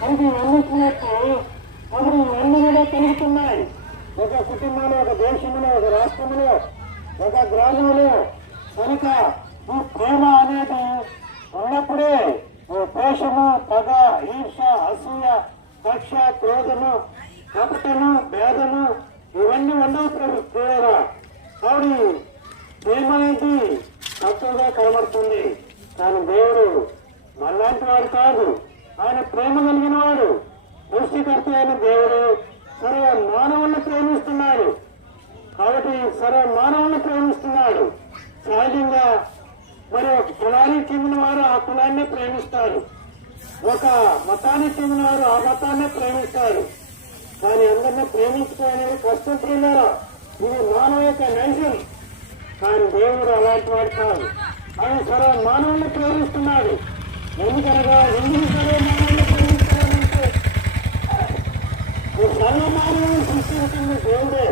మనకి ఎన్నికలకు మనకి ఇవన్నీ కూడా కలుగుతున్నాయి. ఒక కుటుంబంలో, ఒక దేశంలో, ఒక రాష్ట్రంలో, ఒక గ్రామంలో కనుక ఈ ప్రేమ అనేది ఉన్నప్పుడే ద్వేషము, పగ, ఈర్ష, అసూయ, కక్ష, క్రోధము, కపటము, భేదము ఇవన్నీ ఉండవు ప్రేమ. కాబట్టి ప్రేమ అనేది తక్కువగా కనబడుతుంది. కానీ దేవుడు మనలాంటి వాడు కాదు. ఆయన ప్రేమ కలిగిన వాడు, సృష్టికర్త అయిన దేవుడు సరే మానవుల్ని ప్రేమిస్తున్నాడు. కాబట్టి సరే మానవుల్ని ప్రేమిస్తున్నాడు. సహజంగా మరి ఒక కులానికి చెందిన వారు ఆ కులాన్ని ప్రేమిస్తారు, ఒక మతానికి చెందిన వారు ఆ మతాన్ని ప్రేమిస్తారు. కానీ అందరినీ ప్రేమించుకోవడానికి కష్టం ప్రియులారా, ఇది మానవ యొక్క నైజం. కానీ దేవుడు అలాంటి వాడు కాదు. ఆయన సరే మానవుల్ని ప్రేమిస్తున్నాడు. ఎందుకనగా ఎందుకు సరే మానవుల్ని ప్రేమిస్తాడంటే సర్వ మానవులను సృష్టించింది దేవుడే.